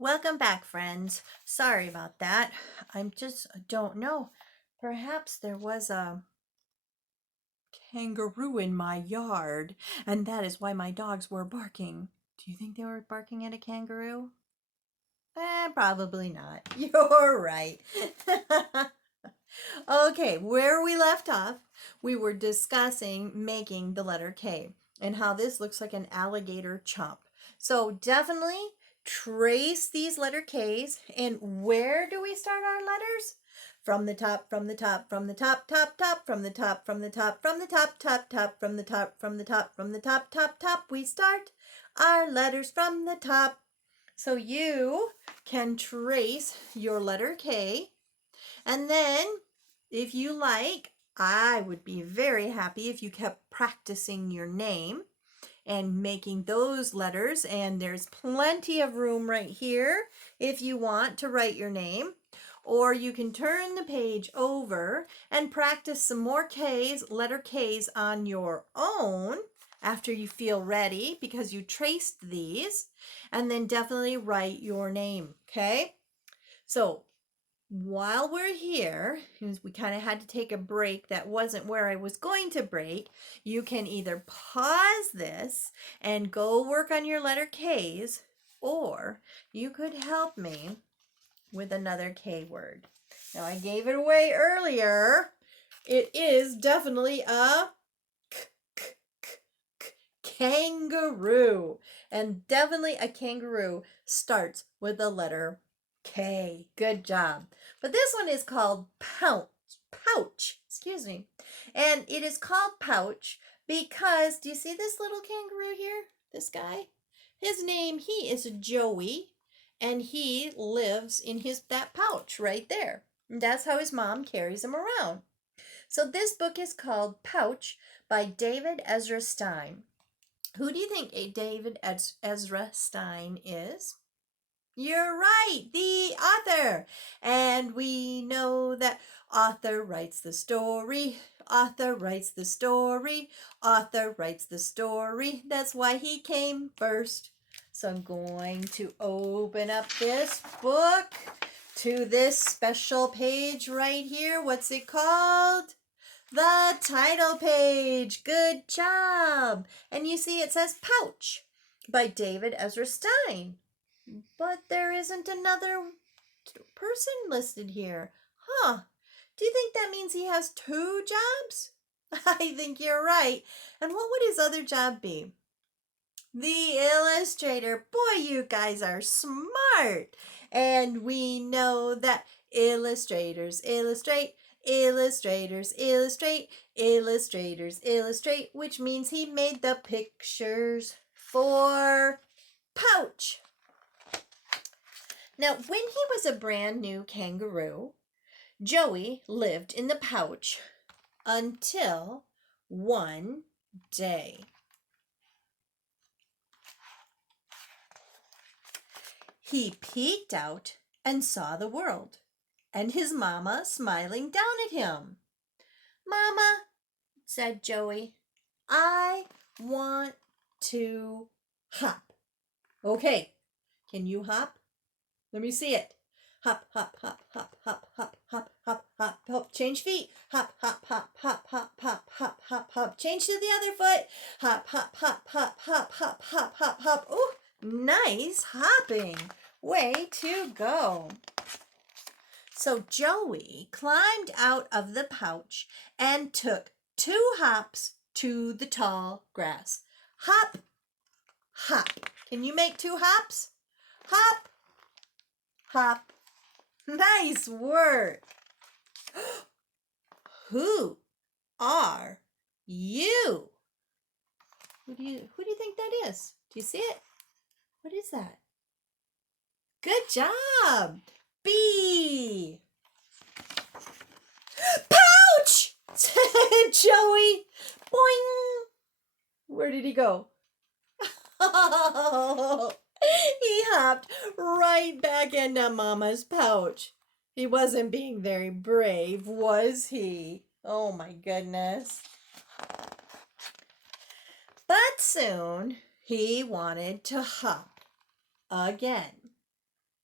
Welcome back, friends. Sorry about that. Don't know. Perhaps there was a kangaroo in my yard, and that is why my dogs were barking. Do you think they were barking at a kangaroo? Probably not. You're right. Okay, where we left off, we were discussing making the letter K and how this looks like an alligator chomp. So definitely trace these letter Ks. And where do we start our letters? From the top, from the top, from the top, top, top, from the top, from the top, from the top, top, top, from the top, from the top, from the top, top, top. We start our letters from the top. So you can trace your letter K, and then if you like, I would be very happy if you kept practicing your name and making those letters. And there's plenty of room right here if you want to write your name. Or you can turn the page over and practice some more K's, letter K's on your own after you feel ready because you traced these. And then definitely write your name, okay? So while we're here, we kind of had to take a break that wasn't where I was going to break. You can either pause this and go work on your letter K's, or you could help me with another K word. Now, I gave it away earlier. It is definitely a kangaroo. And definitely a kangaroo starts with the letter K. Good job. But this one is called pouch, excuse me. And it is called pouch because, do you see this little kangaroo here? This guy? His name, he is Joey, and he lives in that pouch right there. And that's how his mom carries him around. So this book is called Pouch by David Ezra Stein. Who do you think David Ezra Stein is? You're right, the author. And we know that author writes the story, author writes the story, author writes the story. That's why he came first. So I'm going to open up this book to this special page right here. What's it called? The title page. Good job. And you see it says Pouch by David Ezra Stein. But there isn't another person listed here. Huh. Do you think that means he has two jobs? I think you're right. And what would his other job be? The illustrator. Boy, you guys are smart. And we know that illustrators illustrate, illustrators illustrate, illustrators illustrate, which means he made the pictures for Pouch. Now, when he was a brand new kangaroo, Joey lived in the pouch until one day. He peeked out and saw the world, and his mama smiling down at him. "Mama," said Joey, "I want to hop." "Okay, can you hop? Let me see it. Hop, hop, hop, hop, hop, hop, hop, hop, hop, hop. Change feet. Hop, hop, hop, hop, hop, hop, hop, hop, hop. Change to the other foot. Hop, hop, hop, hop, hop, hop, hop, hop, hop. Oh, nice hopping. Way to go. So Joey climbed out of the pouch and took 2 hops to the tall grass. Hop, hop. Can you make 2 hops? Hop, hop. Nice work. Who are you? Who do you think that is? Do you see it? What is that? Good job. Bee. Pouch, said Joey. Boing. Where did he go? Oh, he hopped right back into Mama's pouch. He wasn't being very brave, was he? Oh my goodness. But soon he wanted to hop again.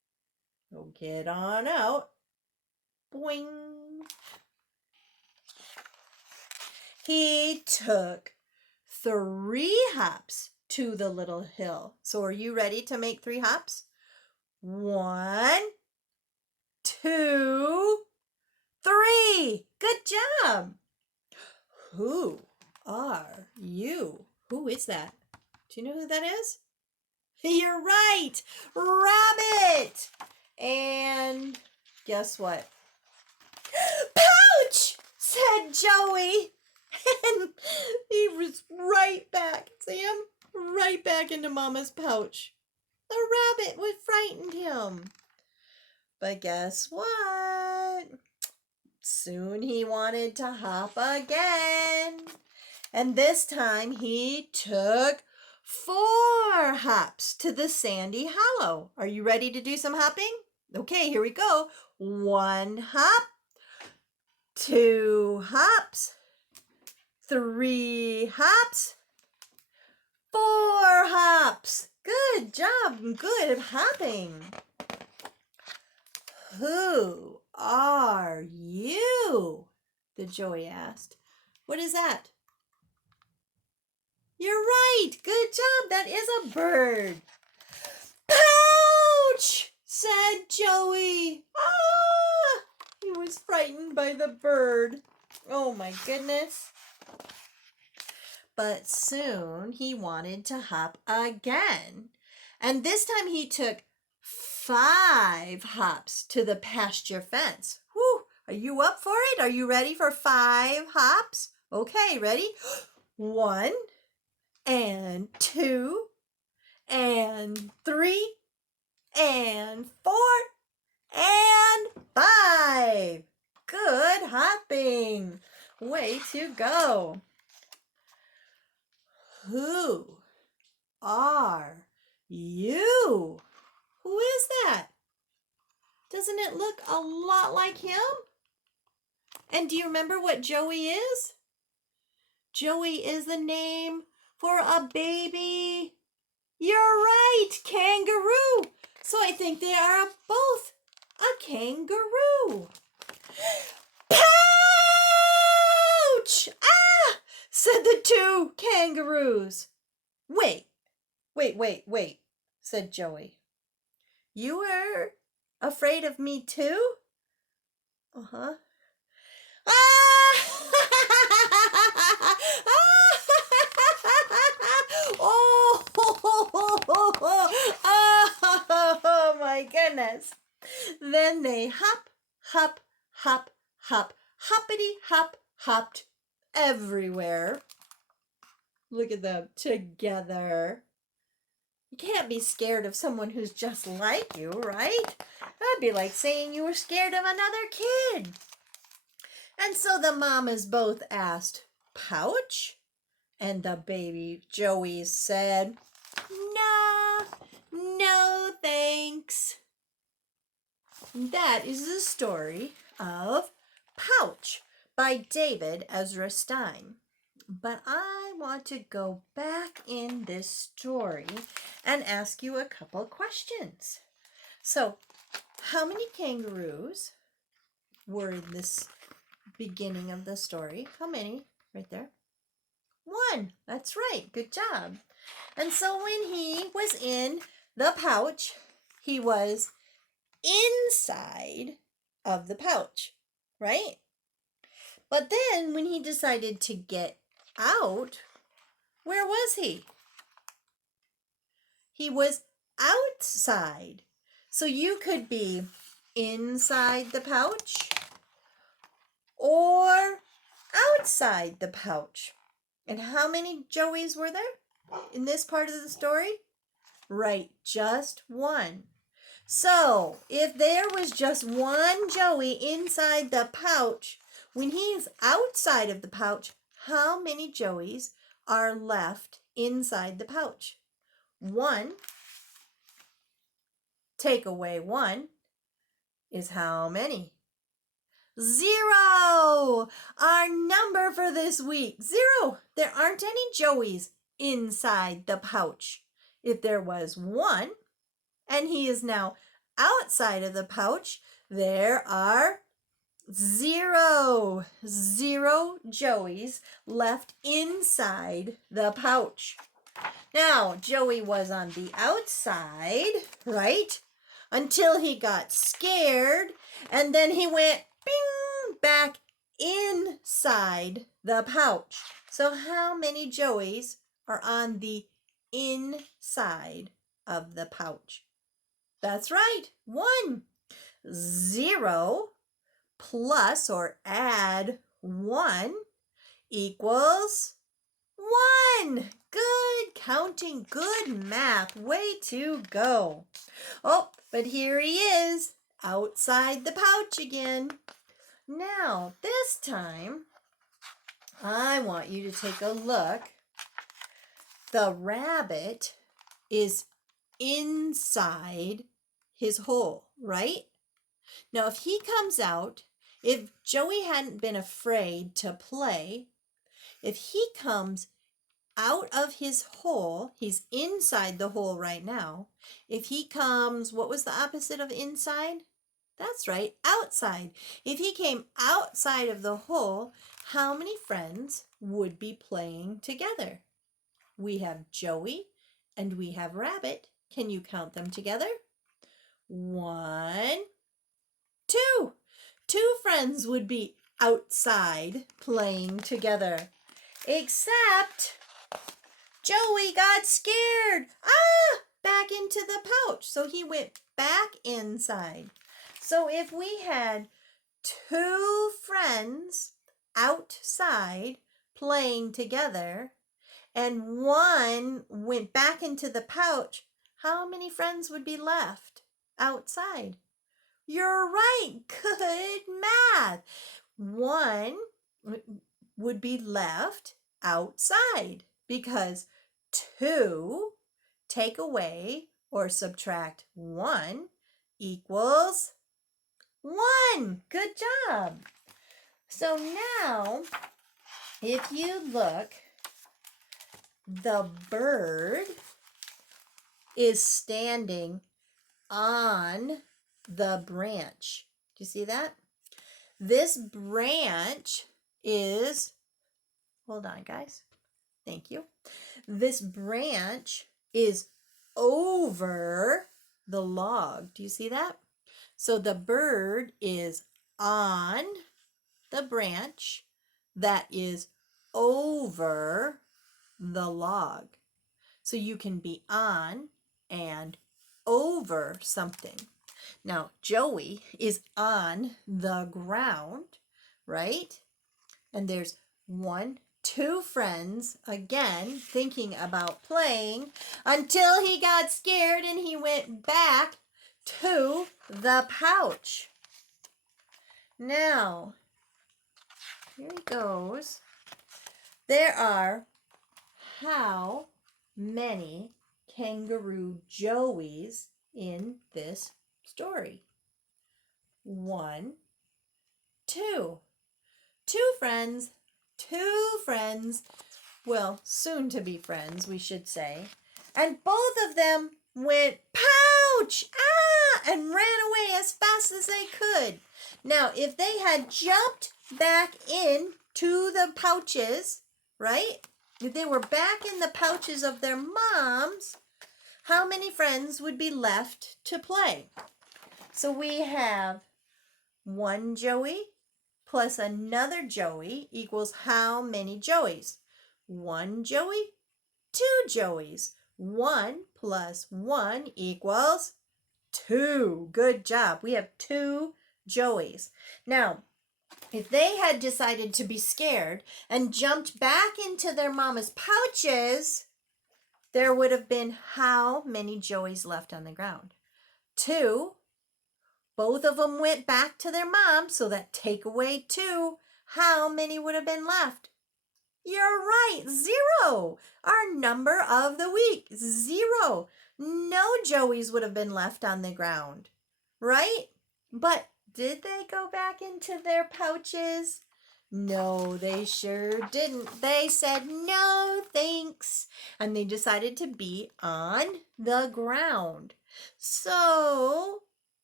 So get on out. Boing. He took 3 hops to the little hill. So are you ready to make 3 hops? 1, 2, 3. Good job. Who are you? Who is that? Do you know who that is? You're right. Rabbit. And guess what? Pouch, said Joey. And he was right back. See him? Right back into Mama's pouch. The rabbit would frightened him. But guess what? Soon he wanted to hop again. And this time he took 4 hops to the sandy hollow. Are you ready to do some hopping? Okay, here we go. 1 hop, 2 hops, 3 hops, 4 hops. Good job. Good at hopping. Who are you? The Joey asked. What is that? You're right. Good job. That is a bird. Pouch, said Joey. Ah! He was frightened by the bird. Oh my goodness. But soon he wanted to hop again. And this time he took 5 hops to the pasture fence. Whew, are you up for it? Are you ready for 5 hops? Okay, ready? 1 and 2 and 3 and 4 and 5. Good hopping. Way to go. Who are you? Who is that? Doesn't it look a lot like him? And do you remember what Joey is? Joey is the name for a baby. You're right, kangaroo. So I think they are both a kangaroo. Pouch! Ah! Said the 2 kangaroos. Wait, said Joey. You were afraid of me too? Uh-huh. Ah! Oh my goodness. Then they hop, hop, hop, hop, hoppity hop, hopped everywhere. Look at them together. You can't be scared of someone who's just like you, right? That'd be like saying you were scared of another kid. And so the mamas both asked, Pouch? And the baby Joey said, Nah, no thanks. That is the story of Pouch by David Ezra Stein. But I want to go back in this story and ask you a couple questions. So, how many kangaroos were in this beginning of the story? How many? Right there. 1. That's right. Good job. And so when he was in the pouch, he was inside of the pouch, right? But then when he decided to get out, where was he? He was outside. So you could be inside the pouch or outside the pouch. And how many Joeys were there in this part of the story? Right, just 1. So if there was just 1 Joey inside the pouch, when he's outside of the pouch, how many Joeys are left inside the pouch? 1. Take away 1 is how many? 0! Our number for this week, 0. There aren't any Joeys inside the pouch. If there was 1, and he is now outside of the pouch, there are zero Joeys left inside the pouch. Now, Joey was on the outside, right? Until he got scared, and then he went bing back inside the pouch. So how many Joeys are on the inside of the pouch? That's right, 1. 0 plus or add 1 equals 1. Good counting, good math. Way to go. Oh, but here he is outside the pouch again. Now, this time, I want you to take a look. The rabbit is inside his hole, right? Now, if he comes out, if Joey hadn't been afraid to play, if he comes out of his hole, he's inside the hole right now. If he comes, what was the opposite of inside? That's right, outside. If he came outside of the hole, how many friends would be playing together? We have Joey and we have Rabbit. Can you count them together? 1, 2. 2 friends would be outside playing together. Except Joey got scared. Back into the pouch. So he went back inside. So if we had 2 friends outside playing together and 1 went back into the pouch, how many friends would be left outside? You're right. Good math. 1 would be left outside because 2 take away or subtract 1 equals 1. Good job. So now, if you look, the bird is standing on the branch. Do you see that? This branch is, hold on guys, thank you. This branch is over the log. Do you see that? So the bird is on the branch that is over the log. So you can be on and over something. Now, Joey is on the ground, right? And there's 1, 2 friends, again, thinking about playing until he got scared and he went back to the pouch. Now, here he goes. There are how many kangaroo Joeys in this story? 1, 2. 2 friends, 2 friends, well, soon to be friends, we should say. And both of them went pouch, and ran away as fast as they could. Now, if they had jumped back in to the pouches, right? If they were back in the pouches of their moms, how many friends would be left to play? So we have 1 Joey plus another Joey equals how many Joeys? 1 Joey, 2 Joeys. 1 plus 1 equals 2. Good job. We have 2 Joeys. Now, if they had decided to be scared and jumped back into their mama's pouches, there would have been how many Joeys left on the ground? 2. Both of them went back to their mom, so that take away 2. How many would have been left? You're right, 0. Our number of the week, 0. No Joeys would have been left on the ground, right? But did they go back into their pouches? No, they sure didn't. They said no thanks, and they decided to be on the ground. So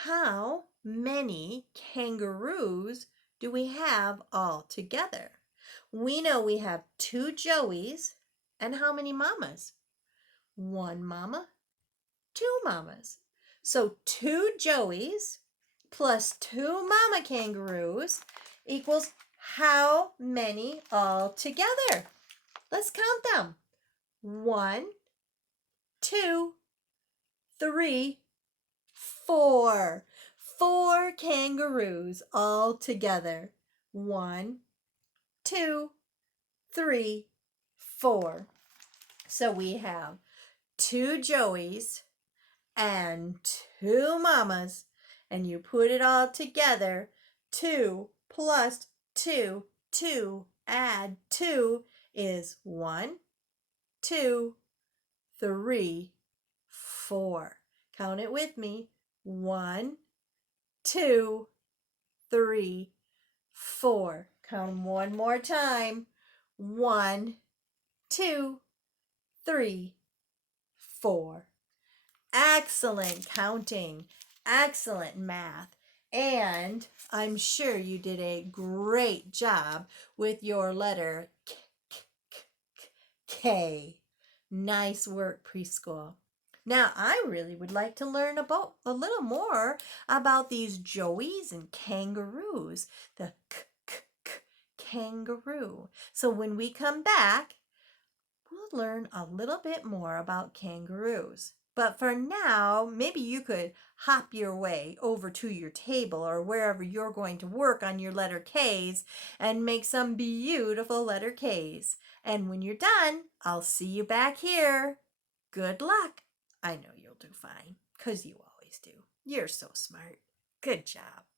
how many kangaroos do we have all together? We know we have 2 Joeys and how many mamas? 1 mama, 2 mamas. So 2 Joeys plus 2 mama kangaroos equals how many all together? Let's count them. 1, 2, 3, 4. 4 kangaroos all together. 1, 2, 3, 4. So we have 2 Joeys and 2 mamas, and you put it all together. 2 plus 2, 2, add 2 is 1, 2, 3, 4. Count it with me. 1, 2, 3, 4. Count them one more time. 1, 2, 3, 4. Excellent counting, excellent math, and I'm sure you did a great job with your letter K. Nice work, preschool. Now, I really would like to learn about a little more about these joeys and kangaroos, the kangaroo. So when we come back, we'll learn a little bit more about kangaroos. But for now, maybe you could hop your way over to your table or wherever you're going to work on your letter K's and make some beautiful letter K's. And when you're done, I'll see you back here. Good luck. I know you'll do fine, 'cause you always do. You're so smart. Good job.